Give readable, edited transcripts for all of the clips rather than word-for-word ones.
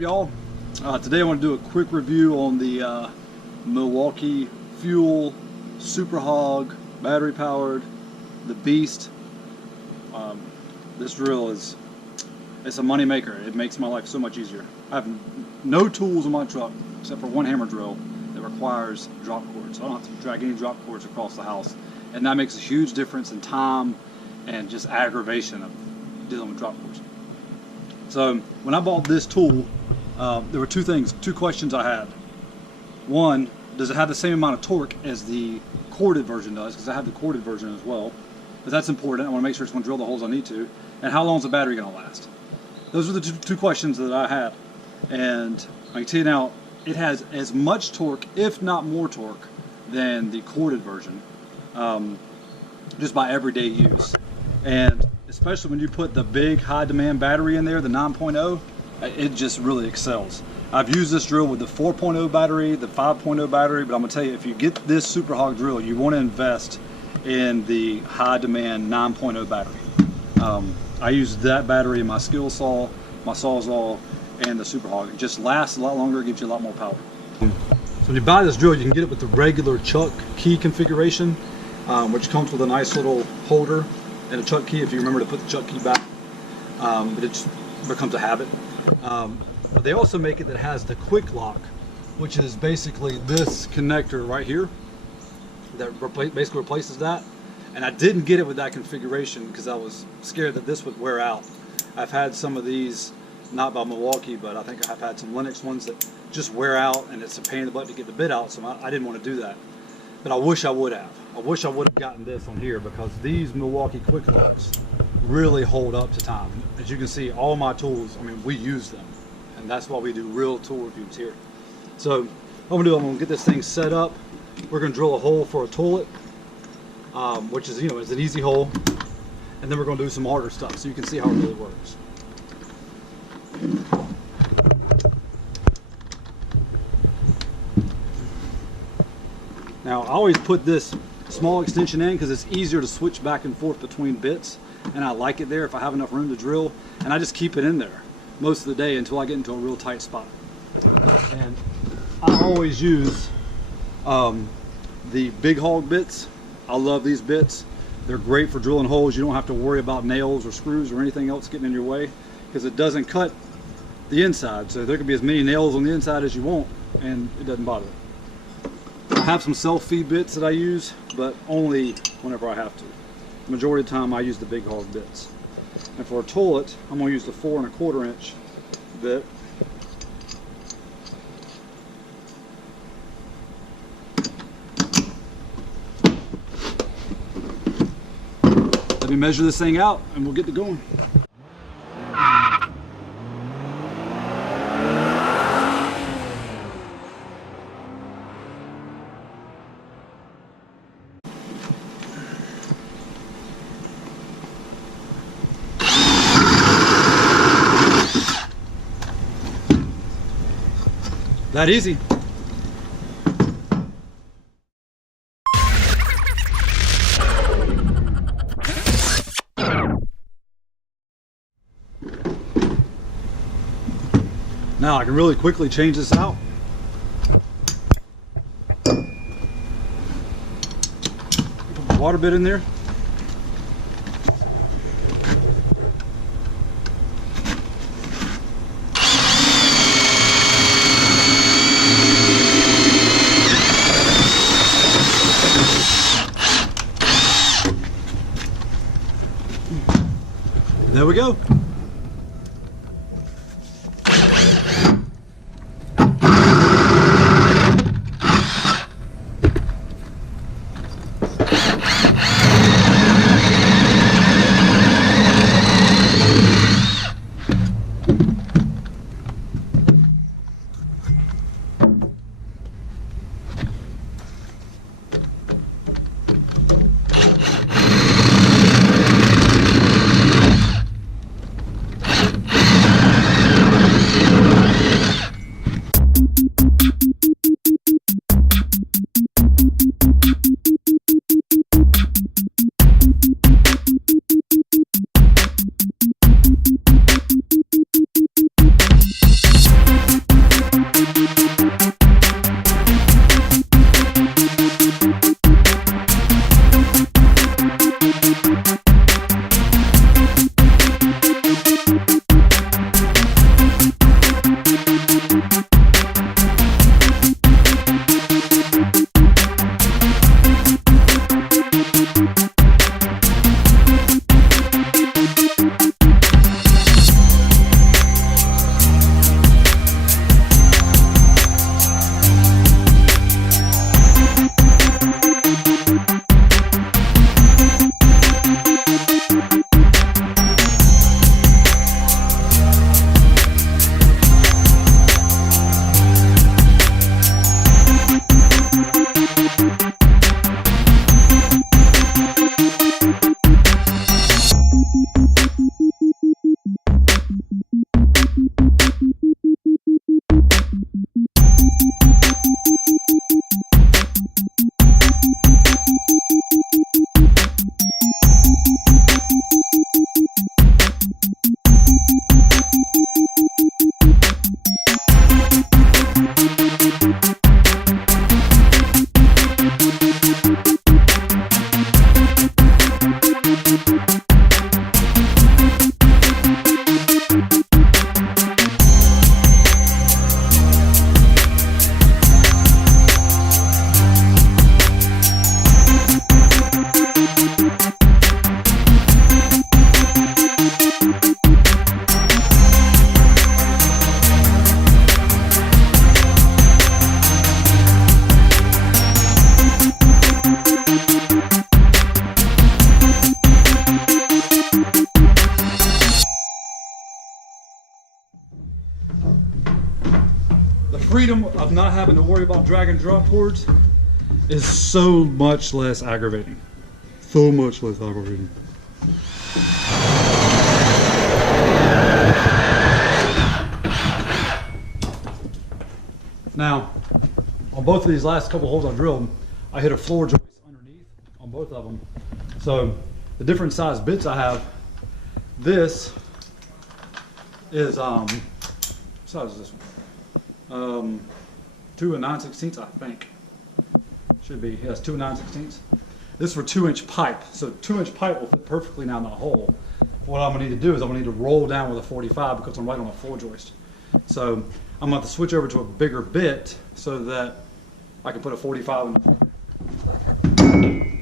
up, y'all? Today I want to do a quick review on the Milwaukee Fuel SuperHawg battery powered, the Beast. This drill it's a money maker. It makes my life so much easier. I have no tools in my truck except for one hammer drill that requires drop cords. So I don't have to drag any drop cords across the house, and that makes a huge difference in time and just aggravation of dealing with drop cords. So when I bought this tool, there were two questions I had. One, does it have the same amount of torque as the corded version does? Because I have the corded version as well. But that's important. I want to make sure it's going to drill the holes I need to. And how long is the battery going to last? Those are the two questions that I had. And I can tell you now, it has as much torque, if not more torque, than the corded version, just by everyday use. And especially when you put the big high demand battery in there, the 9.0, it just really excels. I've used this drill with the 4.0 battery, the 5.0 battery, but I'm gonna tell you, if you get this SuperHawg drill, you wanna invest in the high demand 9.0 battery. I use that battery in my skill saw, my Sawzall, and the SuperHawg. It just lasts a lot longer, gives you a lot more power. So when you buy this drill, you can get it with the regular chuck key configuration, which comes with a nice little holder and a chuck key if you remember to put the chuck key back, but it just becomes a habit. But they also make it that has the quick lock, which is basically this connector right here that basically replaces that. And I didn't get it with that configuration because I was scared that this would wear out. I've had some of these, not by Milwaukee, but I think I've had some Lennox ones that just wear out and it's a pain in the butt to get the bit out, so I didn't want to do that. But I wish I would have. I wish I would have gotten this on here because these Milwaukee quick locks really hold up to time. As you can see, all my tools, I mean, we use them. And that's why we do real tool reviews here. So what I'm gonna get this thing set up. We're gonna drill a hole for a toilet, which is, is an easy hole. And then we're gonna do some harder stuff so you can see how it really works. Now I always put this small extension in because it's easier to switch back and forth between bits, and I like it there if I have enough room to drill, and I just keep it in there most of the day until I get into a real tight spot. And I always use the Big Hog bits. I love these bits. They're great for drilling holes. You don't have to worry about nails or screws or anything else getting in your way because it doesn't cut the inside. So there can be as many nails on the inside as you want and it doesn't bother it. I have some self-feed bits that I use, but only whenever I have to. The majority of the time I use the Big Hog bits. And for a toilet, I'm going to use the 4 1/4 inch bit. Let me measure this thing out and we'll get to going. That easy. Now I can really quickly change this out. Put the water bit in there. There we go. of not having to worry about drag and drop cords is so much less aggravating. So much less aggravating. Now, on both of these last couple holes I drilled, I hit a floor joist underneath on both of them. So the different size bits I have, this is, what size is this one? 2 9/16, I think. Should be, yes, 2 9/16. This is for 2-inch pipe. So 2-inch pipe will fit perfectly down that hole. What I'm gonna need to do is I'm gonna need to roll down with a 45 because I'm right on a floor joist. So I'm gonna have to switch over to a bigger bit so that I can put a 45 in.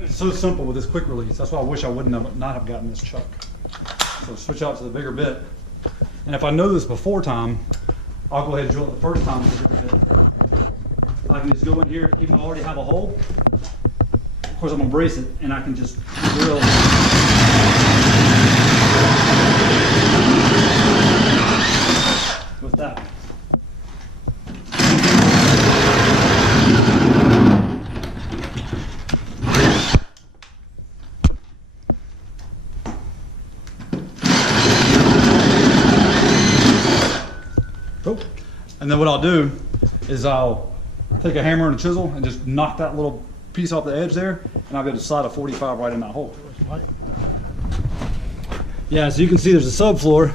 It's so simple with this quick release. That's why I wish I wouldn't have not have gotten this chuck. So switch out to the bigger bit. And if I know this before time, I'll go ahead and drill it the first time with the bigger bit. I can just go in here, even though I already have a hole. Of course, I'm gonna brace it, and I can just drill. With that. Cool. And then what I'll do is I'll take a hammer and a chisel and just knock that little piece off the edge there, and I'll be able to slide a 45 right in that hole. Yeah, so you can see there's a subfloor,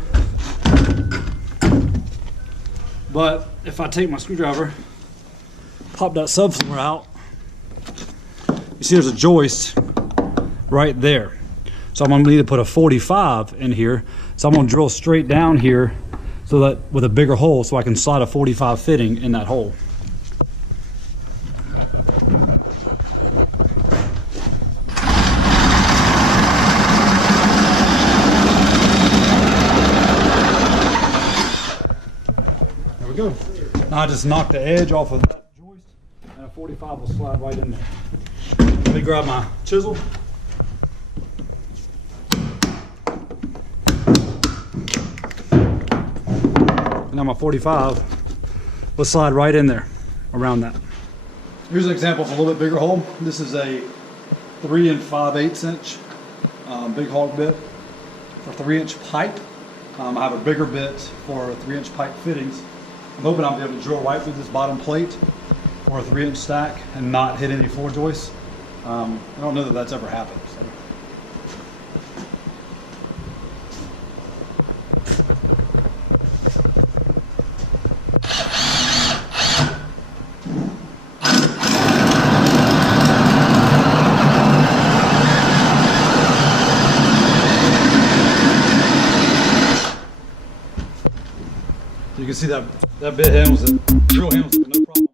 but if I take my screwdriver, pop that subfloor out, you see there's a joist right there. So I'm gonna need to put a 45 in here. So I'm gonna drill straight down here so that with a bigger hole so I can slide a 45 fitting in that hole. There we go. Now I just knock the edge off of that joist and a 45 will slide right in there. Let me grab my chisel. Now my 45 will slide right in there around that. Here's an example of a little bit bigger hole. This is a 3 5/8 inch big hog bit for 3-inch pipe. I have a bigger bit for 3-inch pipe fittings. I'm hoping I'll be able to drill right through this bottom plate for a 3-inch stack and not hit any floor joists. I don't know that that's ever happened. So. You can see that bit handles it, drill handles it with no problem.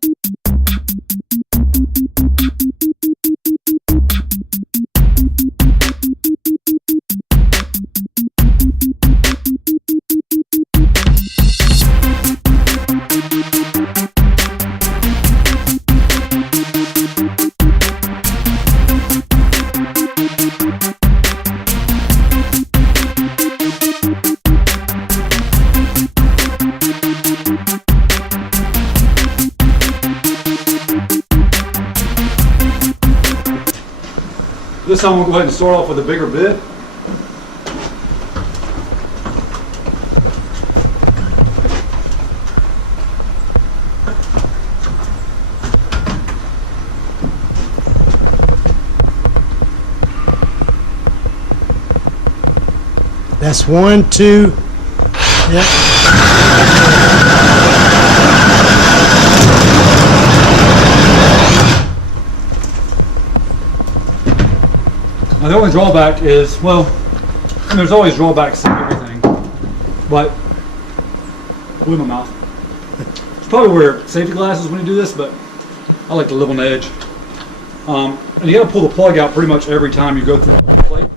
This time we'll go ahead and start off with a bigger bit. That's 1, 2, yep. Now the only drawback is, well, and there's always drawbacks to everything, but, blew my mouth. It's probably wear safety glasses when you do this, but I like to live on the edge. And you gotta pull the plug out pretty much every time you go through the plate.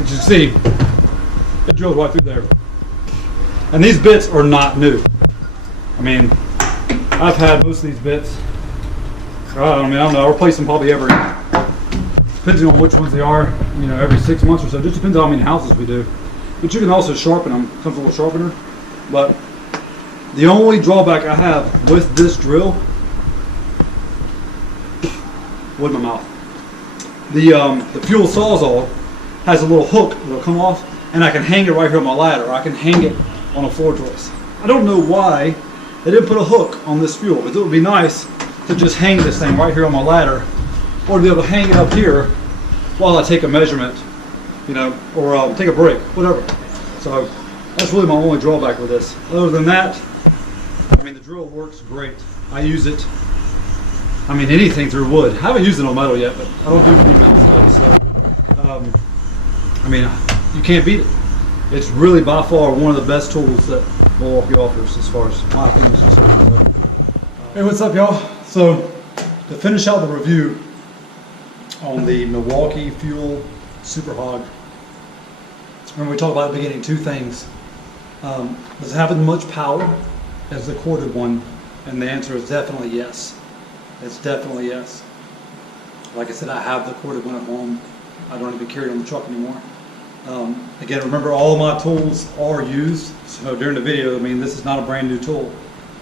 As you can see, it drills right through there. And these bits are not new. I mean, I've had most of these bits. I don't know, I replace them probably every depending on which ones they are, you know, every 6 months or so. Just depends on how many houses we do. But you can also sharpen them. Comes with a little sharpener. But the only drawback I have with this drill, with my mouth, the fuel sawzall has a little hook that'll come off, and I can hang it right here on my ladder. I can hang it on a floor joist. I don't know why they didn't put a hook on this fuel, because it would be nice to just hang this thing right here on my ladder, or to be able to hang it up here while I take a measurement, you know, or take a break, whatever. So that's really my only drawback with this. Other than that, I mean, the drill works great. I use it, I mean, anything through wood. I haven't used it on metal yet, but I don't do any metal stuff, so I mean, you can't beat it. It's really by far one of the best tools that Milwaukee offers, as far as my opinion is concerned. Hey, what's up, y'all? So to finish out the review on the Milwaukee Fuel SuperHawg, remember we talked about at the beginning two things. Does it have as much power as the corded one? And the answer is definitely yes. It's definitely yes. Like I said, I have the corded one at home. I don't even carry it on the truck anymore. Again, remember, all of my tools are used. So during the video, I mean, this is not a brand new tool.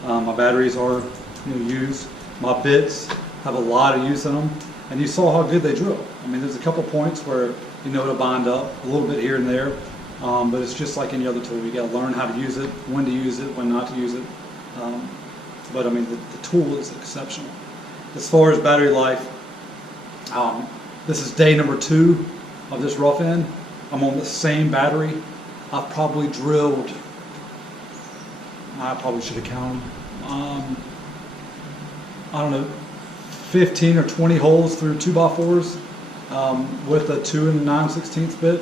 My batteries are, you know, used. My bits have a lot of use in them. And you saw how good they drill. I mean, there's a couple points where you know to bind up a little bit here and there. But it's just like any other tool. You got to learn how to use it, when to use it, when not to use it. But I mean, the tool is exceptional. As far as battery life, this is day number 2 of this rough end. I'm on the same battery. I've probably drilled, I probably should have counted, I don't know, 15 or 20 holes through 2x4s with a 2 9/16 bit,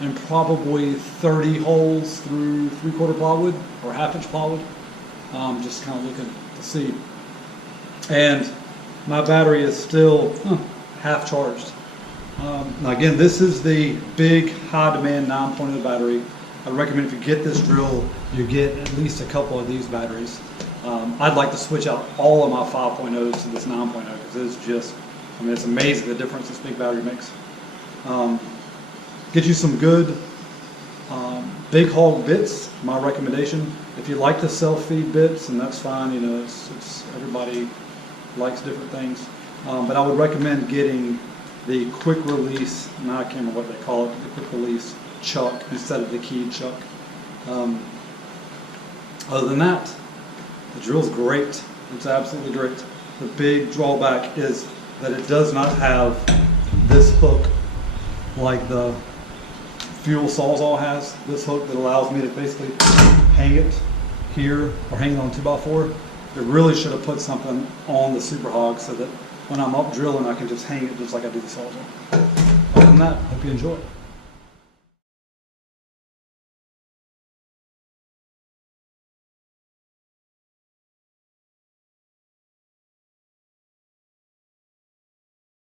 and probably 30 holes through 3/4 plywood or 1/2 inch plywood. Just kind of looking to see. And my battery is still half charged. Now again, this is the big high demand 9.0 battery. I recommend if you get this drill, you get at least a couple of these batteries. I'd like to switch out all of my 5.0s to this 9.0 because it's just, I mean, it's amazing the difference this big battery makes. Get you some good big hog bits, my recommendation. If you like to self-feed bits, and that's fine, you know, it's everybody likes different things. But I would recommend getting the quick release, now I can't remember what they call it, the quick release chuck instead of the keyed chuck. Other than that, the drill's great. It's absolutely great. The big drawback is that it does not have this hook like the fuel sawzall has. This hook that allows me to basically hang it here or hang it on 2x4. It really should have put something on the SuperHawg so that when I'm up drilling, I can just hang it just like I do the sawzall. Other than that, hope you enjoy it.